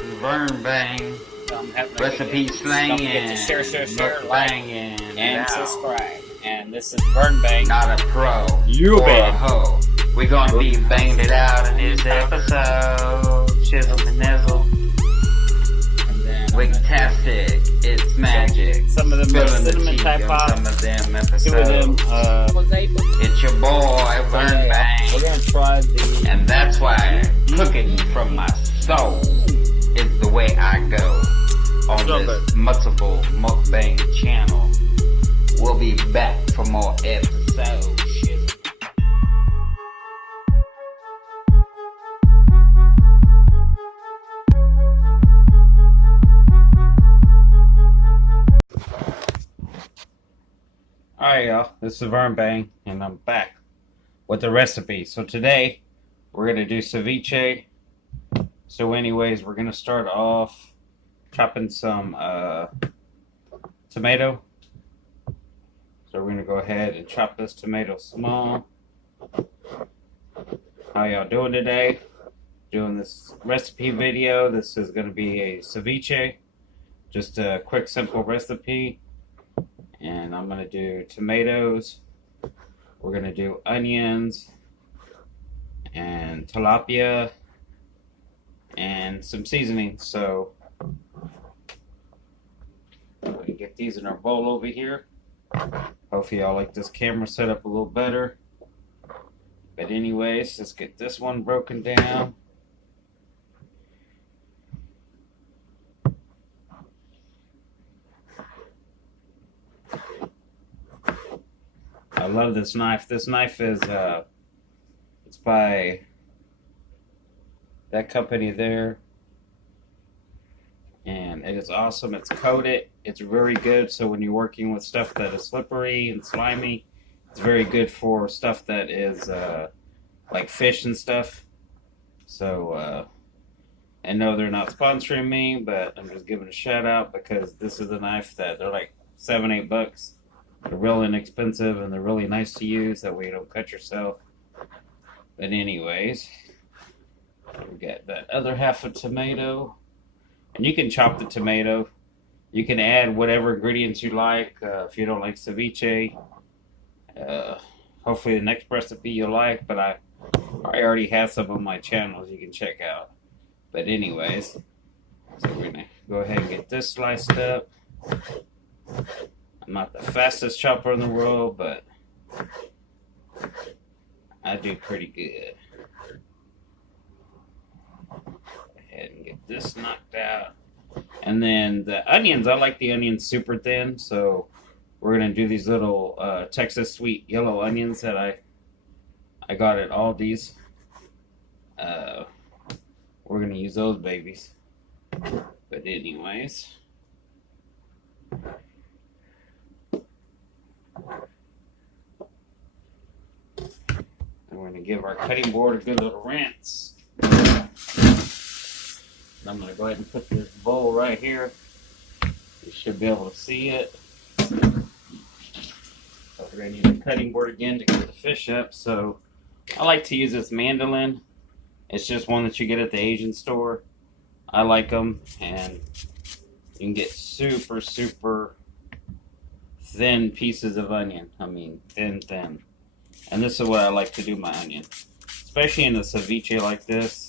VernBang, recipe slanging, don't forget to share, like, and now. subscribe. And this is VernBang. Not a pro You or bet. a hoe. We're gonna be banged it out in this episode. Chisel and nizzle. And then Wicktastic, it's magic. some of them are Spilling the cinnamon tea type on pop. some of them Two episodes. of them It's your boy VernBang. we're gonna try the And that's why cooking from my soul is the way I go on this multiple mukbang channel. We'll be back for more episodes. Alright y'all, this is VernBang and I'm back with the recipe. So today we're gonna do ceviche. So anyways, we're gonna start off chopping some tomato. So we're gonna go ahead and chop this tomato small. How y'all doing today? Doing this recipe video. This is gonna be a ceviche. Just a quick simple recipe. And I'm gonna do tomatoes. We're gonna do onions and tilapia and some seasoning. So we can get these in our bowl over here. Hopefully y'all like this camera setup a little better. But anyways, let's get this one broken down. I love this knife. This knife is it's by that company there. And it is awesome. It's coated. It's very good. So when you're working with stuff that is slippery and slimy, it's very good for stuff that is like fish and stuff. So I know they're not sponsoring me, but I'm just giving a shout out because this is a knife that they're like $7-8. They're real inexpensive and they're really nice to use. That way you don't cut yourself. But anyways, we got that other half of tomato. And you can chop the tomato. You can add whatever ingredients you like. If you don't like ceviche, hopefully the next recipe you'll like. But I already have some on my channels you can check out. But anyways, so we're going to go ahead and get this sliced up. I'm not the fastest chopper in the world, but I do pretty good. And get this knocked out. And then the onions, I like the onions super thin, so we're gonna do these little Texas sweet yellow onions that I got at Aldi's. We're gonna use those babies. But anyways, we're gonna give our cutting board a good little rinse. I'm going to go ahead and put this bowl right here. You should be able to see it. So we're going to use a cutting board again to cut the fish up. So I like to use this mandolin. It's just one that you get at the Asian store. I like them, and you can get super, super thin pieces of onion. I mean, thin. And this is what I like to do my onion. Especially in a ceviche like this.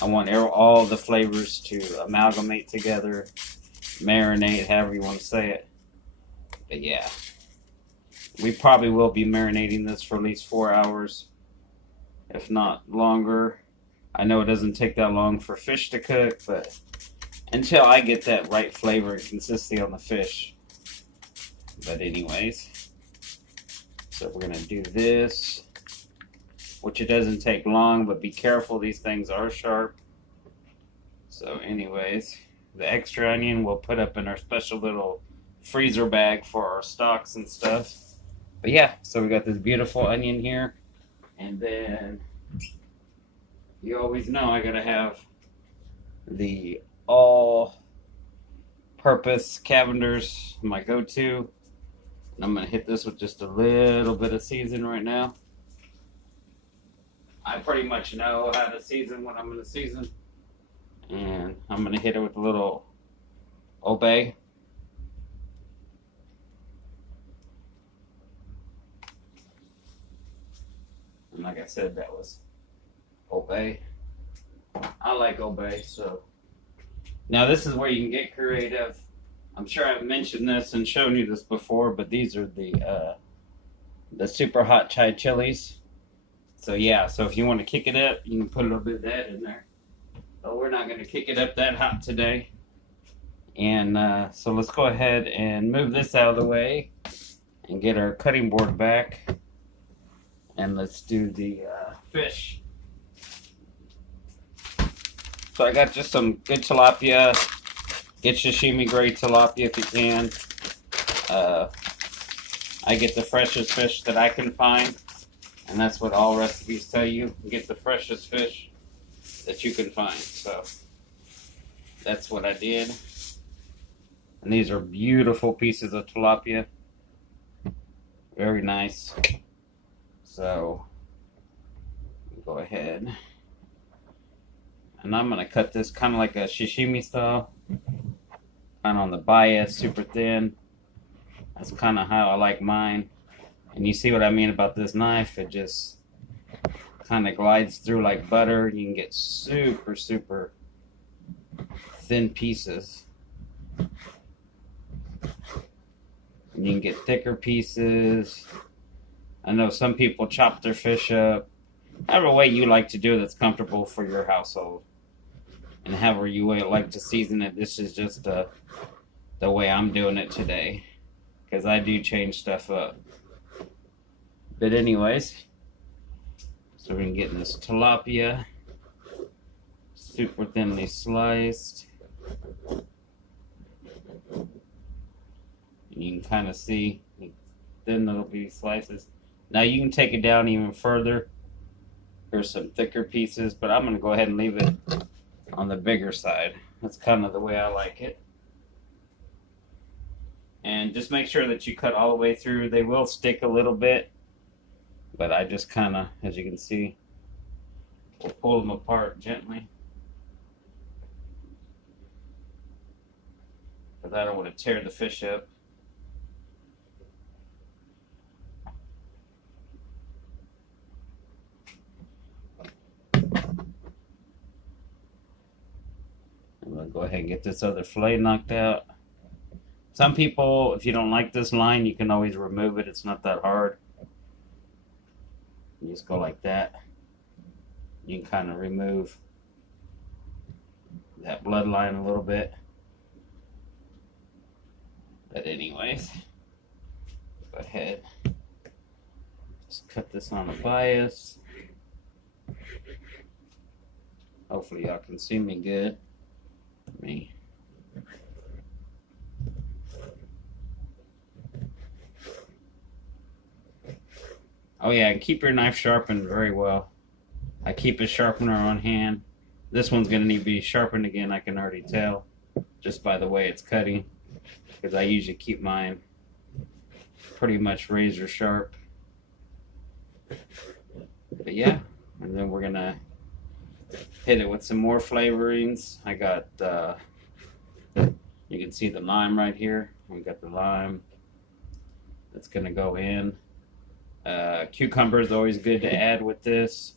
I want all the flavors to amalgamate together, marinate, however you want to say it. But yeah, we probably will be marinating this for at least 4 hours, if not longer. I know it doesn't take that long for fish to cook, but until I get that right flavor and consistency on the fish. But anyways, so we're going to do this. Which it doesn't take long, but be careful, these things are sharp. So anyways, the extra onion we'll put up in our special little freezer bag for our stocks and stuff. But yeah, so we got this beautiful onion here. And then, you always know I gotta have the all-purpose Cavender's, my go-to. And I'm gonna hit this with just a little bit of season right now. I pretty much know how to season what I'm going to season. And I'm going to hit it with a little obey. And like I said, that was obey. I like obey, so. Now this is where you can get creative. I'm sure I've mentioned this and shown you this before, but these are the super hot chai chilies. So yeah, so if you want to kick it up, you can put a little bit of that in there. But we're not going to kick it up that hot today. And so let's go ahead and move this out of the way and get our cutting board back. And let's do the fish. So I got just some good tilapia. Get sashimi grade tilapia if you can. I get the freshest fish that I can find. And that's what all recipes tell you. Get the freshest fish that you can find. So that's what I did. And these are beautiful pieces of tilapia. Very nice. So go ahead. And I'm going to cut this kind of like a sashimi style. Kind of on the bias, super thin. That's kind of how I like mine. And you see what I mean about this knife? It just kind of glides through like butter. You can get super, super thin pieces. And you can get thicker pieces. I know some people chop their fish up. However way you like to do it that's comfortable for your household. And however you like to season it. This is just the way I'm doing it today. Because I do change stuff up. But anyways, so we can get this tilapia super thinly sliced. And you can kind of see thin little bitty slices. Now you can take it down even further. Here's some thicker pieces, but I'm going to go ahead and leave it on the bigger side. That's kind of the way I like it. And just make sure that you cut all the way through. They will stick a little bit. But I just kind of, as you can see, will pull them apart gently. Because I don't want to tear the fish up. I'm going to go ahead and get this other fillet knocked out. Some people, if you don't like this line, you can always remove it. It's not that hard. You just go like that. You can kind of remove that bloodline a little bit. But anyways, go ahead. Just cut this on the bias. Hopefully y'all can see me good. Oh yeah, and keep your knife sharpened very well. I keep a sharpener on hand. This one's going to need to be sharpened again, I can already tell. Just by the way it's cutting. Because I usually keep mine pretty much razor sharp. But yeah, and then we're going to hit it with some more flavorings. I got, you can see the lime right here. We got the lime. That's going to go in. Cucumber is always good to add with this.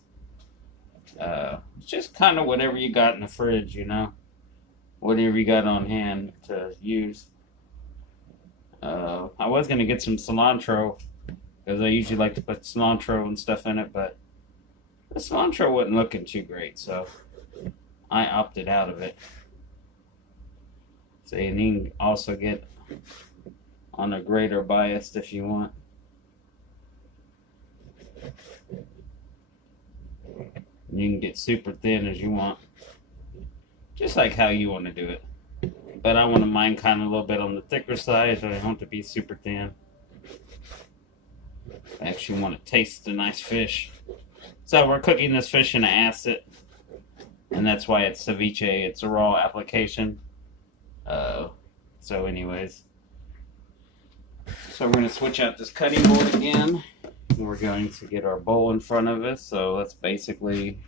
Just kind of whatever you got in the fridge, you know. Whatever you got on hand to use. I was going to get some cilantro. Because I usually like to put cilantro and stuff in it. But the cilantro wasn't looking too great. So I opted out of it. So you can also get on a grater biased if you want. You can get super thin as you want. Just like how you want to do it. But I want mine kind of a little bit on the thicker side. So I don't want to be super thin. I actually want to taste the nice fish. So we're cooking this fish in an acid. And that's why it's ceviche. It's a raw application. So anyways. So we're going to switch out this cutting board again. We're going to get our bowl in front of us. So that's basically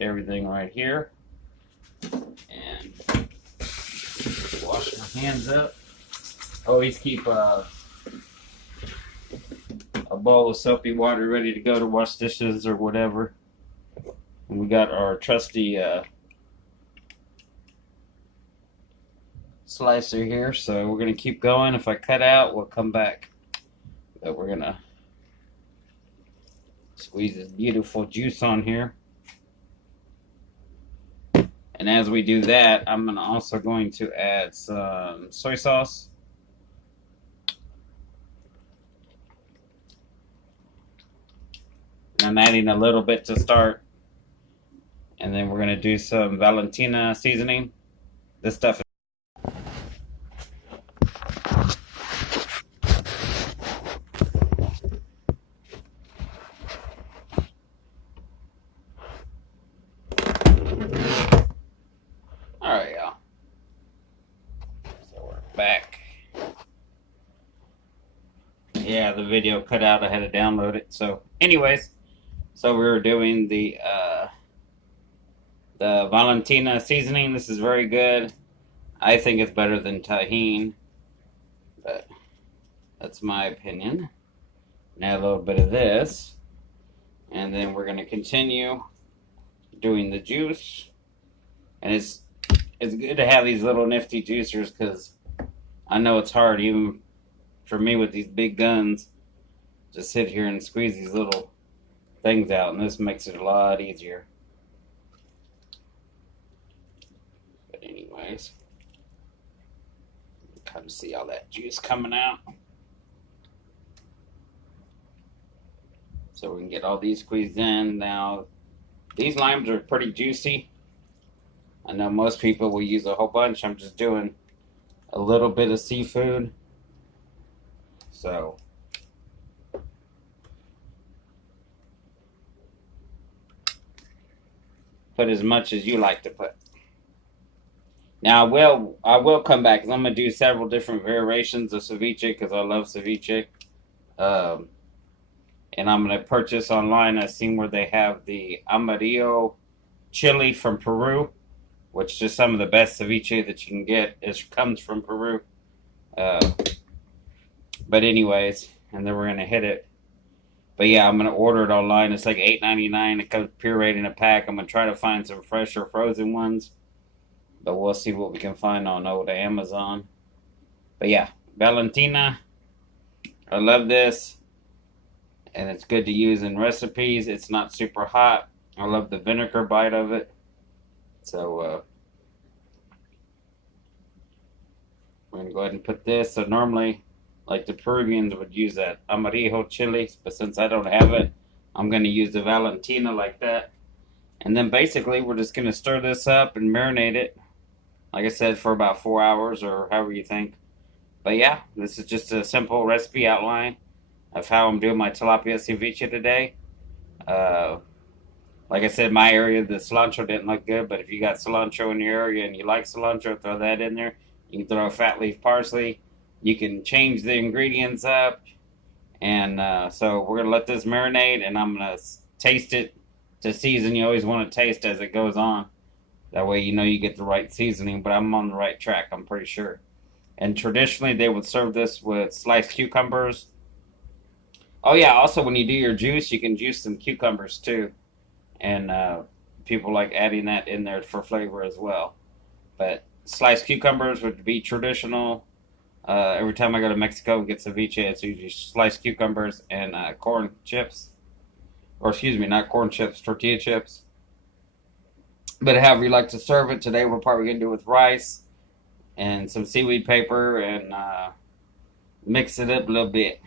everything right here. hands up. Always keep a bowl of soapy water ready to go to wash dishes or whatever. And we got our trusty slicer here, so we're gonna keep going. If I cut out, we'll come back. But we're gonna squeeze this beautiful juice on here. And as we do that, I'm also going to add some soy sauce. And I'm adding a little bit to start. And then we're going to do some Valentina seasoning. This stuff is alright, y'all. So we're back. Yeah, the video cut out. I had to download it. So, anyways, so we were doing the Valentina seasoning. This is very good. I think it's better than Tajín, but that's my opinion. Now a little bit of this, and then we're going to continue doing the juice. And it's good to have these little nifty juicers, because I know it's hard, even for me with these big guns, to sit here and squeeze these little things out, and this makes it a lot easier. But anyways, kind of see all that juice coming out. So we can get all these squeezed in. Now, these limes are pretty juicy. I know most people will use a whole bunch. I'm just doing a little bit of seafood. So, put as much as you like to put. Now, I will come back, because I'm going to do several different variations of ceviche, because I love ceviche. And I'm going to purchase online. I've seen where they have the amarillo chili from Peru, which is just some of the best ceviche that you can get. It comes from Peru. But anyways, and then we're going to hit it. But yeah, I'm going to order it online. It's like $8.99. It comes pureed in a pack. I'm going to try to find some fresh or frozen ones. But we'll see what we can find on old Amazon. But yeah, Valentina. I love this. And it's good to use in recipes. It's not super hot. I love the vinegar bite of it. So, we're going to go ahead and put this. So normally, like the Peruvians would use that amarillo chili, but since I don't have it, I'm going to use the Valentina like that. And then basically, we're just going to stir this up and marinate it, like I said, for about 4 hours or however you think. But yeah, this is just a simple recipe outline of how I'm doing my Tilapia Ceviche today. Like I said, my area, the cilantro didn't look good, but if you got cilantro in your area and you like cilantro, throw that in there. You can throw a fat leaf parsley. You can change the ingredients up. And so we're going to let this marinate, and I'm going to taste it to season. You always want to taste as it goes on. That way you know you get the right seasoning, but I'm on the right track, I'm pretty sure. And traditionally, they would serve this with sliced cucumbers. Oh yeah, also when you do your juice, you can juice some cucumbers too. And people like adding that in there for flavor as well. But sliced cucumbers would be traditional. Every time I go to Mexico and get ceviche, it's usually sliced cucumbers and corn chips. Or excuse me, not corn chips, tortilla chips. But however you like to serve it, today we're probably going to do it with rice and some seaweed paper and mix it up a little bit.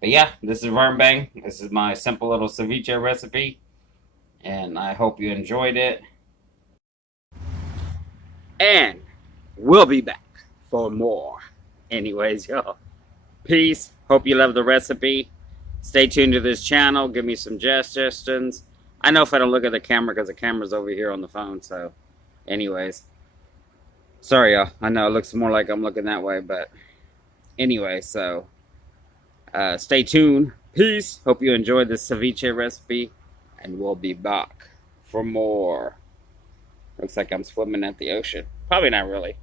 But yeah, this is VernBang. This is my simple little ceviche recipe. And I hope you enjoyed it. And we'll be back for more. Anyways, y'all. Peace. Hope you love the recipe. Stay tuned to this channel. Give me some suggestions. I know if I don't look at the camera because the camera's over here on the phone. So, anyways. Sorry, y'all. I know it looks more like I'm looking that way. But anyway, so stay tuned. Peace. Hope you enjoyed this ceviche recipe. And we'll be back for more. Looks like I'm swimming at the ocean. Probably not really.